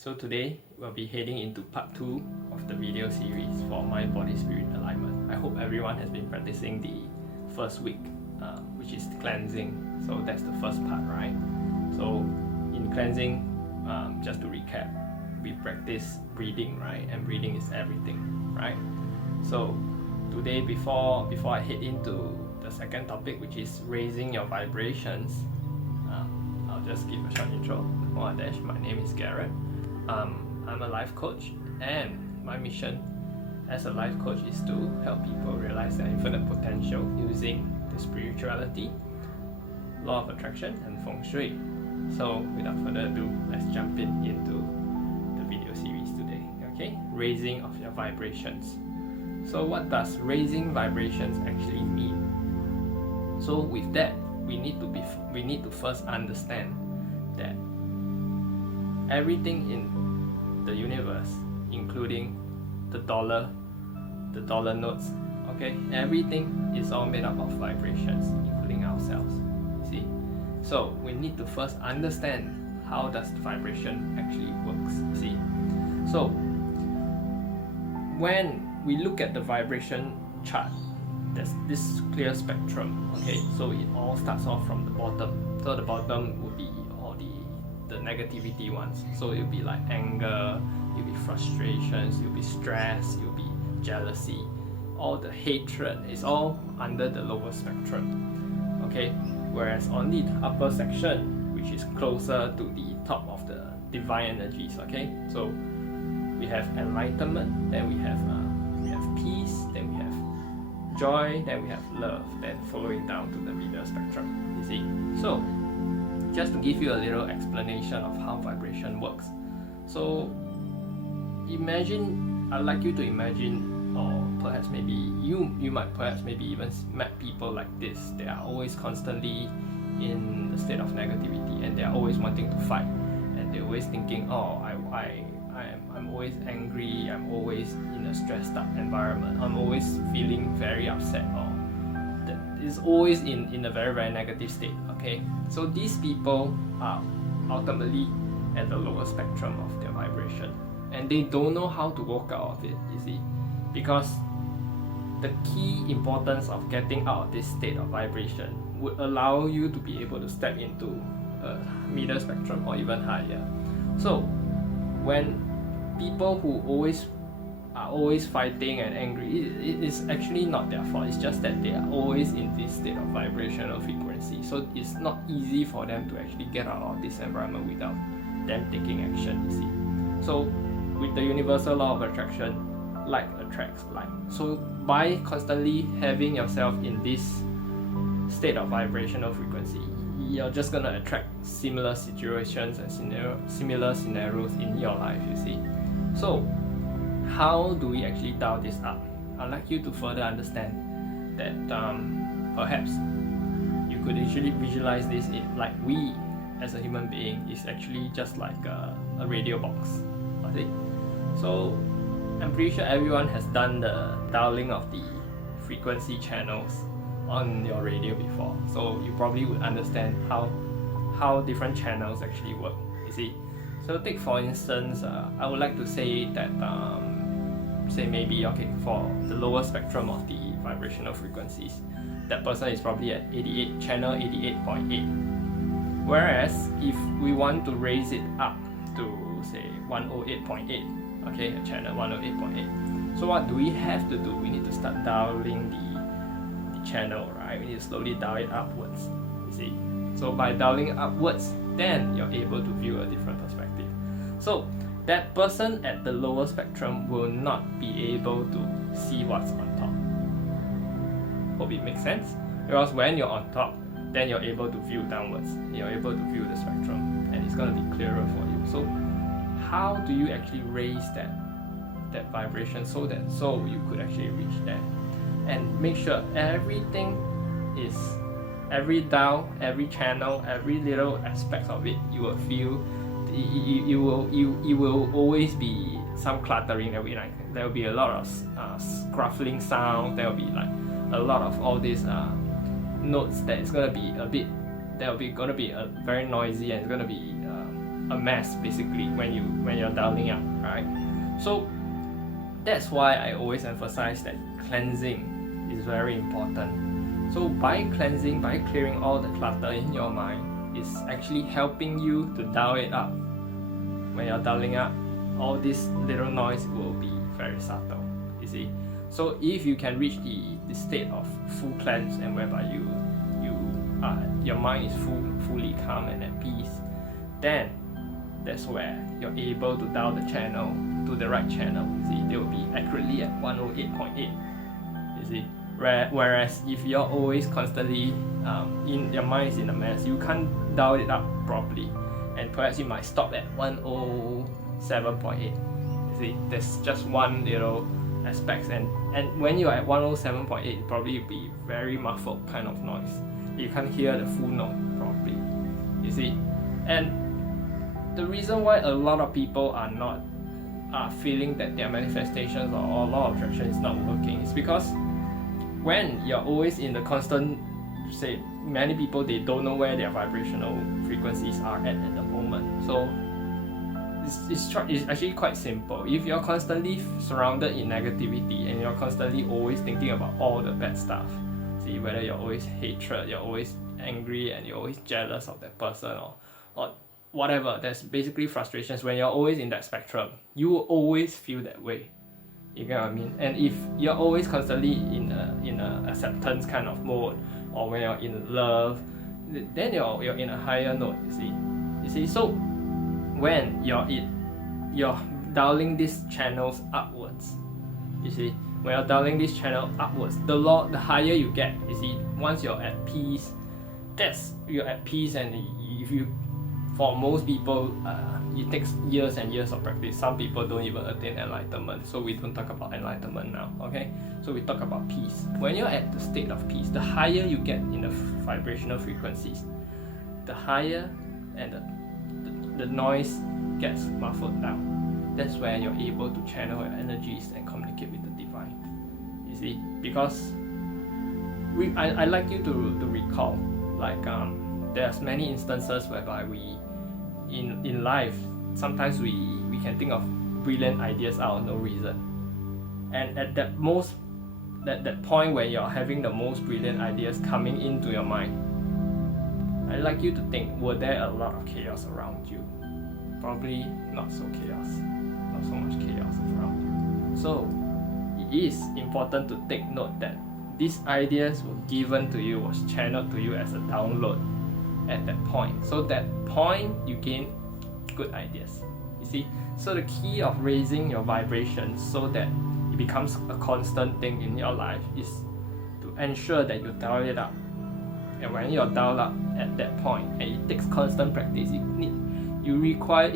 So today we'll be heading into part 2 of the video series for Mind Body Spirit Alignment. I hope everyone has been practicing the first week, which is cleansing. So that's the first part, right? So in cleansing, just to recap, we practice breathing, right? And breathing is everything, right? So today, before I head into the second topic, which is raising your vibrations, I'll just give a short intro. My name is Garrett. I'm a life coach, and my mission as a life coach is to help people realize their infinite potential using the spirituality, law of attraction, and feng shui. So without further ado, let's jump into the video series today. Okay, raising of your vibrations. So what does raising vibrations actually mean? So with that, we need to first understand that everything in the universe, including the dollar notes, okay, everything is all made up of vibrations, including ourselves. See, so we need to first understand how does the vibration actually works. See, so when we look at the vibration chart, there's this clear spectrum. Okay, so it all starts off from the bottom. So the bottom would be all the negativity ones. So it'll be like anger, it'll be frustrations, it'll be stress, it'll be jealousy, all the hatred is all under the lower spectrum. Okay, whereas on the upper section, which is closer to the top of the divine energies, okay, so we have enlightenment, then we have peace, then we have joy, then we have love, then following down to the middle spectrum. You see, so just to give you a little explanation of how vibration works. So imagine, I'd like you to imagine, or perhaps maybe you might perhaps maybe even met people like this. They are always constantly in a state of negativity, and they are always wanting to fight, and they're always thinking, oh, I'm always angry, I'm always in a stressed out environment, I'm always feeling very upset, or that is always in a very, very negative state. Okay, so these people are ultimately at the lower spectrum of their vibration, and they don't know how to walk out of it, you see, because the key importance of getting out of this state of vibration would allow you to be able to step into a middle spectrum or even higher. So when people who are always fighting and angry, it is actually not their fault. It's just that they are always in this state of vibrational frequency. So it's not easy for them to actually get out of this environment without them taking action, you see. So with the universal law of attraction, like attracts like. So by constantly having yourself in this state of vibrational frequency, you're just gonna attract similar situations and similar scenarios in your life, you see. So how do we actually dial this up? I'd like you to further understand that perhaps you could actually visualize this like we as a human being is actually just like a radio box. Okay? So I'm pretty sure everyone has done the dialing of the frequency channels on your radio before, so you probably would understand how different channels actually work, you see. So take for instance, I would like to say that say maybe, okay, for the lower spectrum of the vibrational frequencies, that person is probably at channel 88.8, whereas if we want to raise it up to say 108.8, okay, channel 108.8, so what do we have to do? We need to start dialing the channel, right? We need to slowly dial it upwards, you see. So by dialing it upwards, then you're able to view a different perspective. So that person at the lower spectrum will not be able to see what's on top. Hope it makes sense? Because when you're on top, then you're able to view downwards, you're able to view the spectrum, and it's going to be clearer for you. So how do you actually raise that vibration so you could actually reach there? And make sure everything is, every dial, every channel, every little aspect of it, you will feel you will always be some cluttering. There will be a lot of scruffling sound. There will be like a lot of all these notes that is gonna be a bit. There will be gonna be very noisy, and it's gonna be a mess basically when you're dialing up, right? So that's why I always emphasize that cleansing is very important. So by cleansing, by clearing all the clutter in your mind, is actually helping you to dial it up. When you're dialing up, all this little noise will be very subtle, you see. So if you can reach the state of full cleanse, and whereby your mind is fully calm and at peace, then that's where you're able to dial the channel to the right channel. You see, they will be accurately at 108.8. You see, whereas if you're always constantly in your mind is in a mess, you can't dial it up properly, and perhaps you might stop at 107.8. You see, there's just one little aspects, and when you're at 107.8, it probably will be very muffled kind of noise. You can't hear the full note properly. You see, and the reason why a lot of people are feeling that their manifestations or law of attraction is not working is because when you're always in the constant, say, many people, they don't know where their vibrational frequencies are at the moment. So it's actually quite simple. If you're constantly surrounded in negativity and you're constantly always thinking about all the bad stuff, see, whether you're always hatred, you're always angry, and you're always jealous of that person, or whatever, there's basically frustrations. When you're always in that spectrum, you will always feel that way. You get what I mean? And if you're always constantly in a acceptance kind of mode, or when you're in love, then you're in a higher note. You see. So when you're dialing these channels upwards, you see, when you're dialing this channel upwards, the higher you get. You see, once you're at peace, you're at peace. And if you, for most people, it takes years and years of practice. Some people don't even attain enlightenment, so we don't talk about enlightenment now, okay? So we talk about peace. When you're at the state of peace, the higher you get in the vibrational frequencies, the higher and the noise gets muffled down. That's where you're able to channel your energies and communicate with the divine. You see, because I like you to recall, like there's many instances whereby we in life, sometimes we can think of brilliant ideas out of no reason, and at that point where you're having the most brilliant ideas coming into your mind, I'd like you to think, were there a lot of chaos around you? Probably not so much chaos around you. So it is important to take note that these ideas were given to you, was channeled to you as a download at that point. So that point you gain good ideas. You see, so the key of raising your vibrations so that it becomes a constant thing in your life is to ensure that you dial it up. And when you're dialed up at that point, and it takes constant practice, it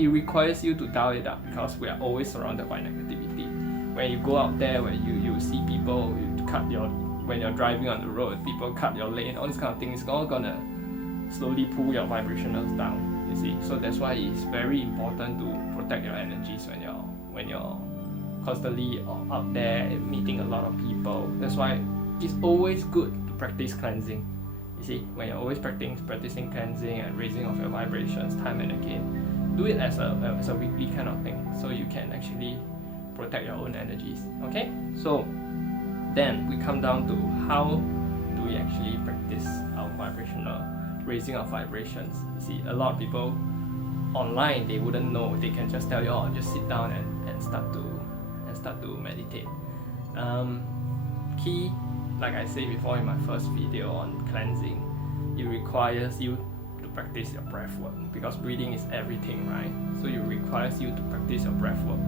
requires you to dial it up, because we are always surrounded by negativity. When you go out there, where you see people, when you're driving on the road, people cut your lane, all this kind of things, it's all gonna slowly pull your vibrationals down. You see, so that's why it's very important to protect your energies when you're constantly out there meeting a lot of people. That's why it's always good to practice cleansing. You see, when you're always practicing cleansing and raising of your vibrations time and again, do it as a weekly kind of thing, so you can actually protect your own energies. Okay, so then we come down to how do we actually practice our vibrational raising of vibrations. You see, a lot of people online, they wouldn't know. They can just tell you, oh, just sit down and start to meditate. Key, like I said before in my first video on cleansing, it requires you to practice your breath work, because breathing is everything, right? So it requires you to practice your breath work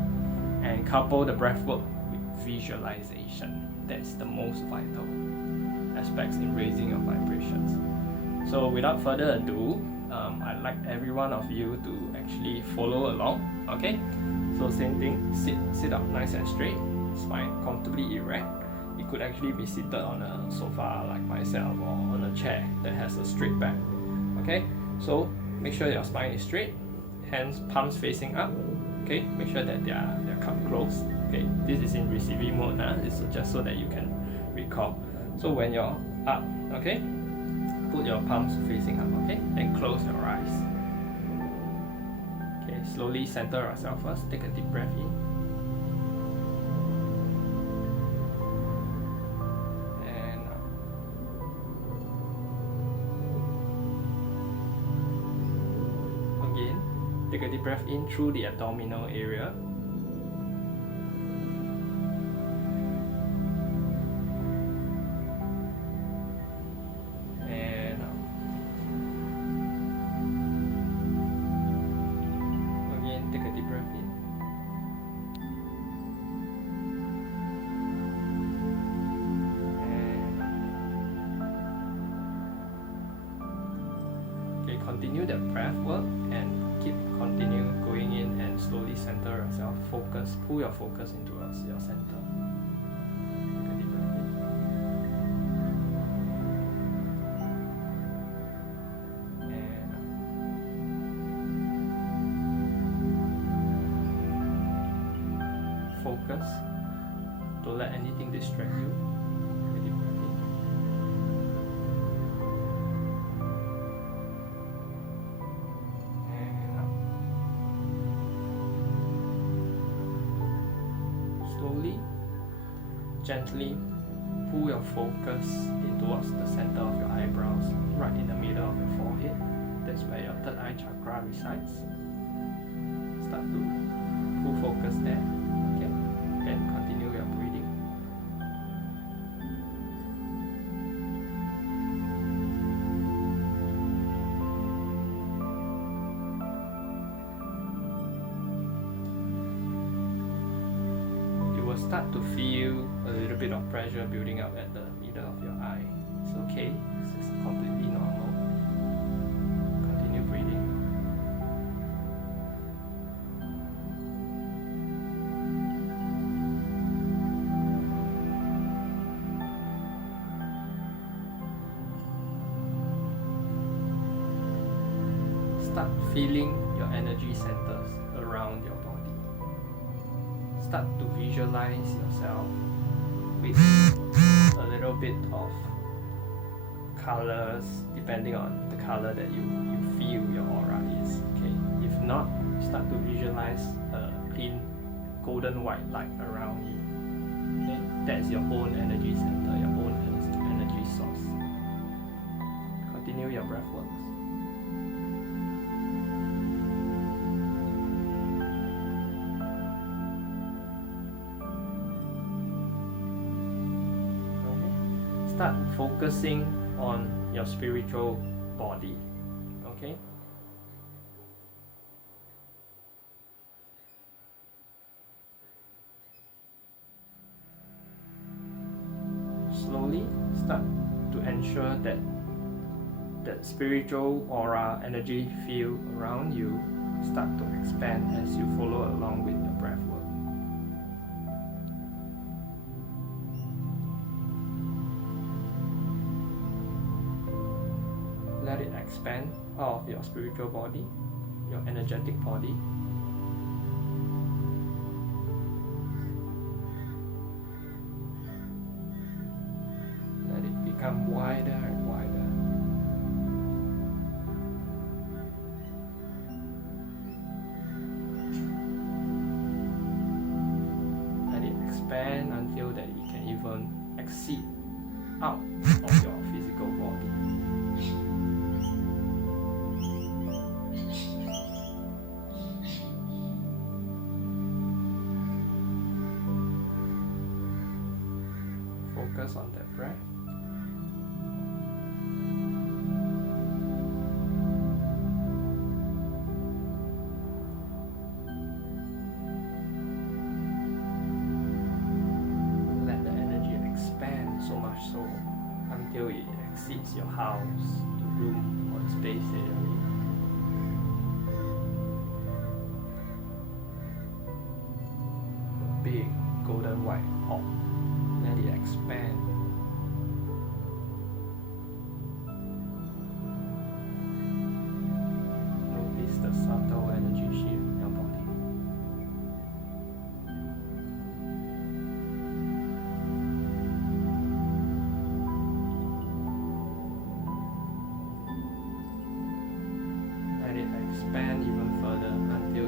and couple the breath work with visualization. That's the most vital aspects in raising your vibrations. So without further ado, I'd like every one of you to actually follow along. Okay, so same thing, sit up nice and straight, spine comfortably erect. You could actually be seated on a sofa like myself, or on a chair that has a straight back. Okay, so make sure your spine is straight, hands, palms facing up. Okay, make sure that they're cupped close. Okay, this is in receiving mode now. It's just so that you can recall. So when you're up, okay, put your palms facing up, okay, and close your eyes. Okay, slowly center ourselves first. Take a deep breath in. And out. Again, take a deep breath in through the abdominal area. And out. Again, take a deep breath in. And out. Okay, continue the breath work and continue going in and slowly center yourself. Focus, pull your focus into your center. Take a deep breath in. And out. Focus. Don't let anything distract you. Take a deep breath in. And out. Slowly, gently pull your focus in towards the center of your eyebrows, right in the middle of your forehead. That's where your third eye chakra resides. Start to pull focus there. Okay, and continue your breathing. Start to feel a little bit of pressure building up at the middle of your eye. It's okay, this is completely normal. Continue breathing. Start feeling your energy centers around your body. Start to visualize yourself with a little bit of colors depending on the color that you feel your aura is. Okay, if not, start to visualize a clean golden white light around you. Okay, that's your own energy center, your own energy source. Continue your breath works. Start focusing on your spiritual body. Okay? Slowly start to ensure that that spiritual aura energy field around you start to expand as you follow along with your breath work. Let it expand out of your spiritual body, your energetic body. Let it become wider and wider. Let it expand until that it can even exceed out of your physical body. Focus on that breath. Let the energy expand so much so until it exceeds your house, the room, or the space that you're in. A big golden white orb. Let it expand. Notice the subtle energy shift in your body. Let it expand even further until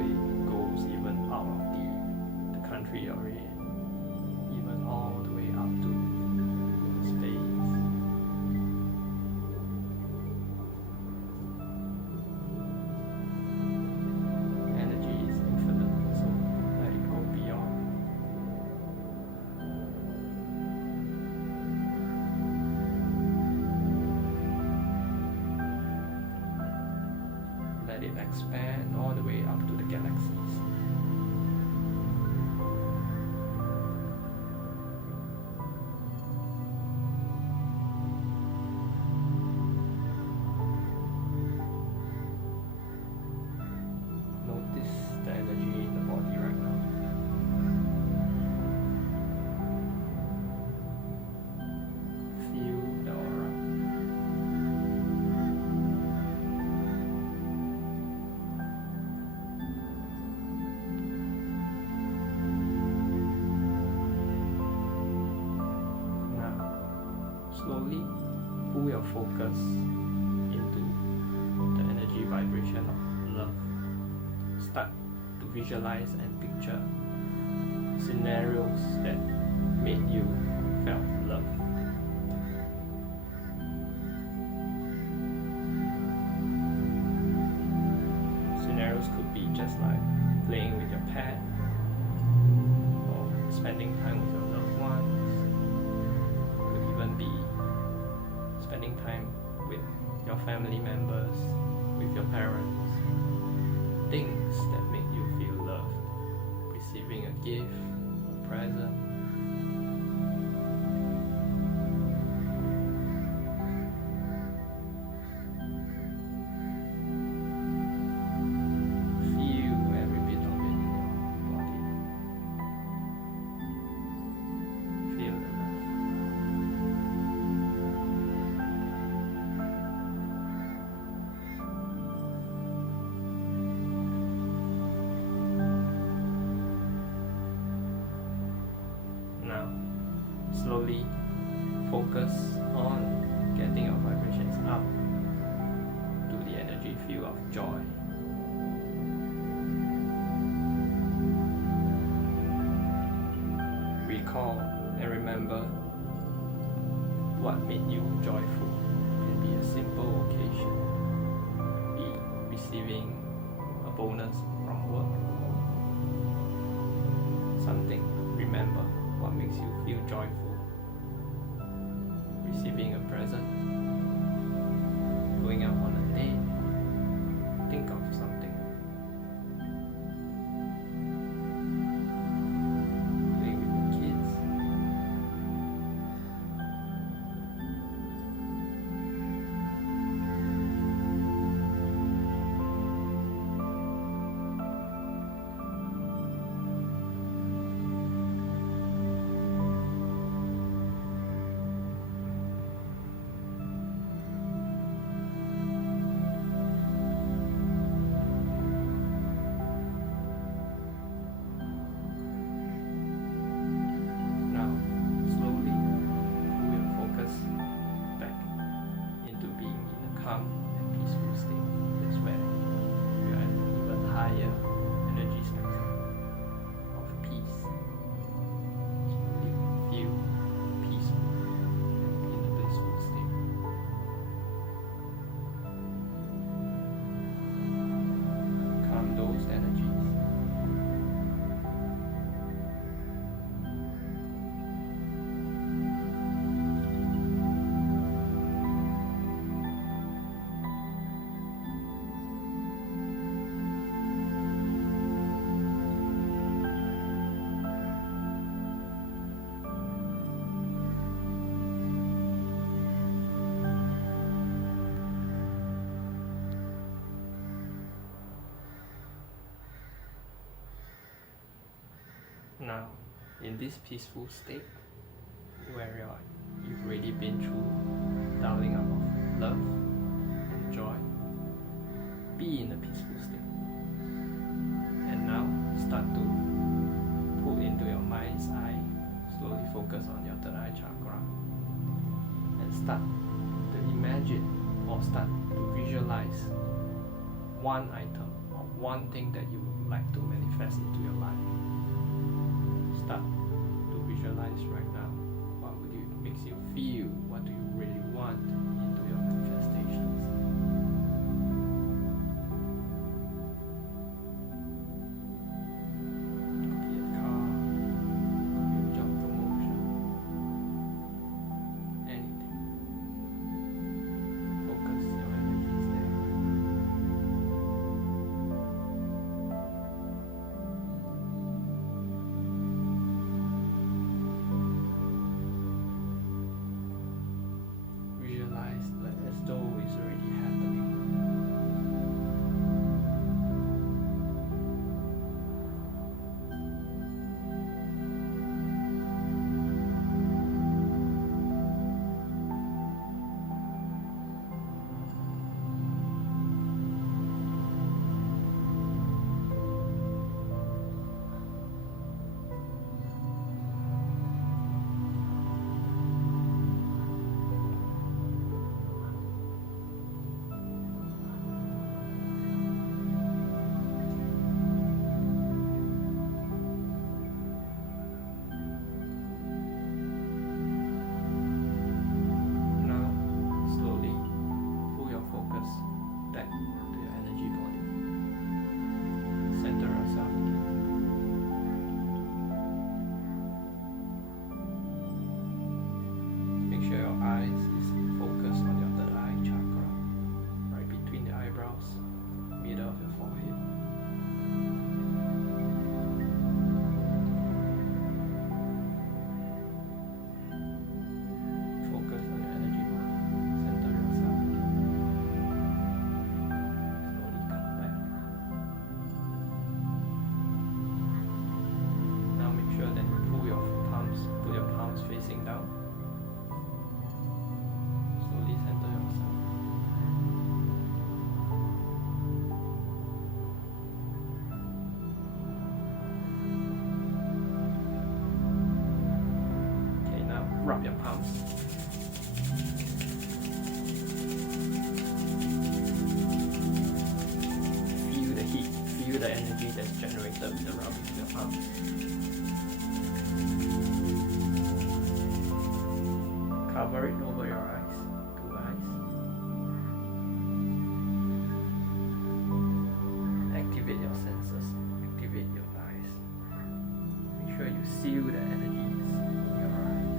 expand all the way up to the galaxies. Notice the energy in the body right now. Feel the aura. Slowly pull your focus into the energy vibration of love. Start to visualize and picture scenarios that made you felt love. Scenarios could be just like playing with your pet or spending time with your loved ones. Be spending time with your family members, with your parents, things that make you feel loved, receiving a gift, a present. Feel every bit of it in your body. Feel the love. Now, slowly focus on getting your vibrations up to the energy field of joy. Recall and remember what made you joyful. It can be a simple occasion, be receiving a bonus from work, something. Remember what makes you feel joyful. Receiving a present, going out on a date, think of something. Playing with your kids. Calm and peaceful state. That's where you are at an even higher energy spectrum of peace. Slowly feel peaceful and in a blissful state. Calm those energies. Now, in this peaceful state, where you've already been through dialing up of love and joy, be in a peaceful state. And now, start to pull into your mind's eye, slowly focus on your third eye chakra, and start to imagine or start to visualize one item or one thing that you would like to manifest into your life. Start to visualize right now. What makes you feel? What do you really want into your manifestations? Could be a car, could be a job promotion, anything. Focus your energies there. rub your palms. Feel the heat, feel the energy that's generated with the rubbing of your palms. Cover it over your eyes, 2 eyes. Activate your senses, activate your eyes. Make sure you seal the energies in your eyes,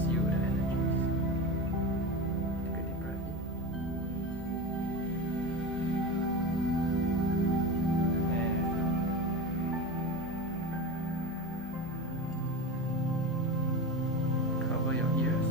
seal the energies. Take a deep breath in. And cover your ears.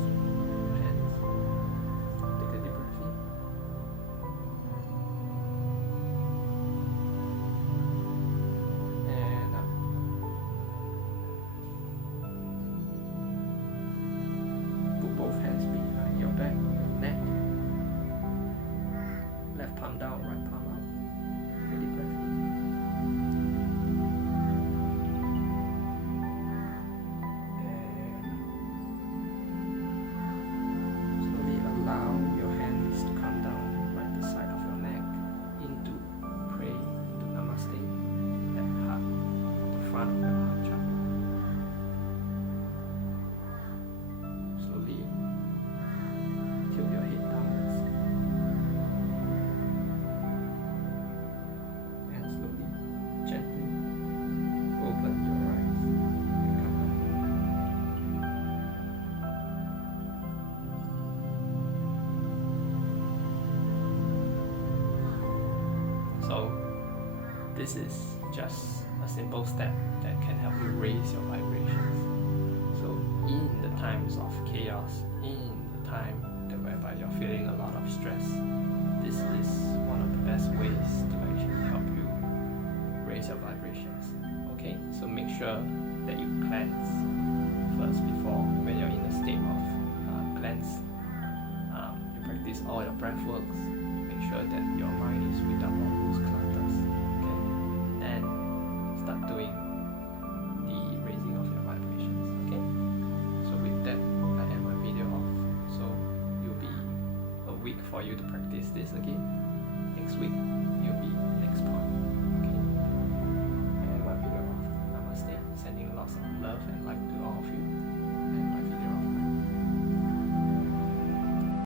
Palm down, right palm out. Take a deep breath in. And slowly allow your hands to come down right the side of your neck into pray, into Namaste, that heart, the front of your heart chakra. Slowly tilt your head downwards. So this is just a simple step that can help you raise your vibrations. So in the times of chaos, in the time whereby you're feeling a lot of stress, this is one of the best ways to actually help you raise your vibrations. Okay, so make sure that you cleanse first before when you're in a state of cleanse. You practice all your breath works. Make sure that your mind is without all those clutters. Okay, and start doing the raising of your vibrations. Okay, so with that, I end my video off. So you'll be a week for you to practice this again next week.